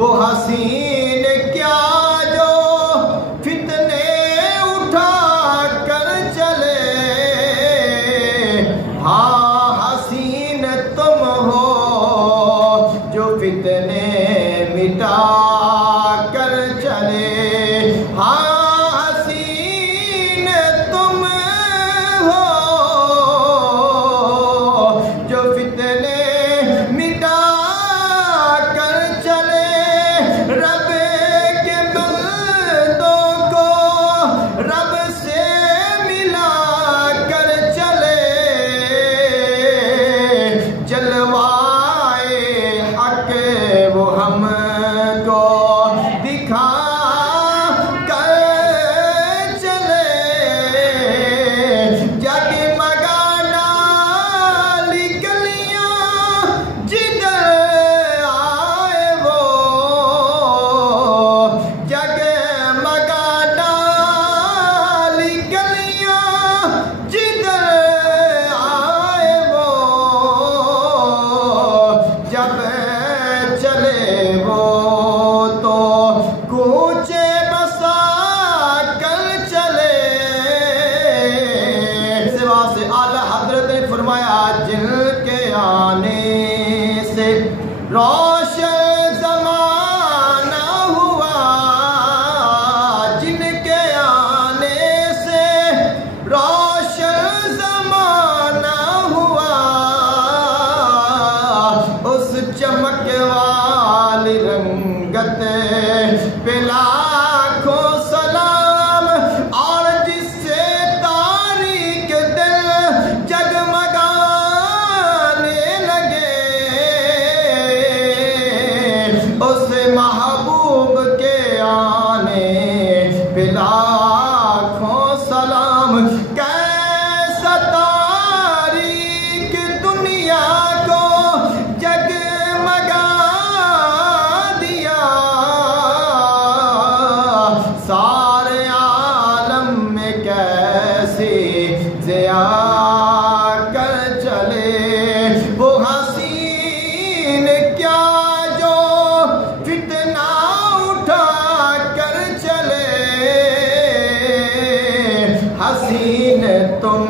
वो हसीन क्या जो फितने उठा कर चले। हाँ हसीन तुम हो जो फितने मिटा कर चले। हाँ हसीन तुम हो जो फितने मिटा कर चले। रब के बंदों को रब से मिला कर चले। जलवाए हक वो हमको दिखा कर चले। जगमगा डाली गलियां जिधर आए वो। जगमगा डाली गलियां जिधर आए वो। जब चले वो तो कूचे बसा कर चले। सिवा से आला हजरत ने फरमाया जिनके आने से रोशन ज़माना हुआ। जिनके आने से रोशन ज़माना हुआ। उस चमक वाली रंगत पे लाखों सलाम। और जिससे तारीक दिल जगमगाने लगे। उस महबूब के आने पे लाखों सलाम। कैसा तारीक दुनिया को जगमगा दिया। सारे आलम में कैसे ज़िया कर चले। वो हसीन क्या जो फितना उठा कर चले। हसीन तुम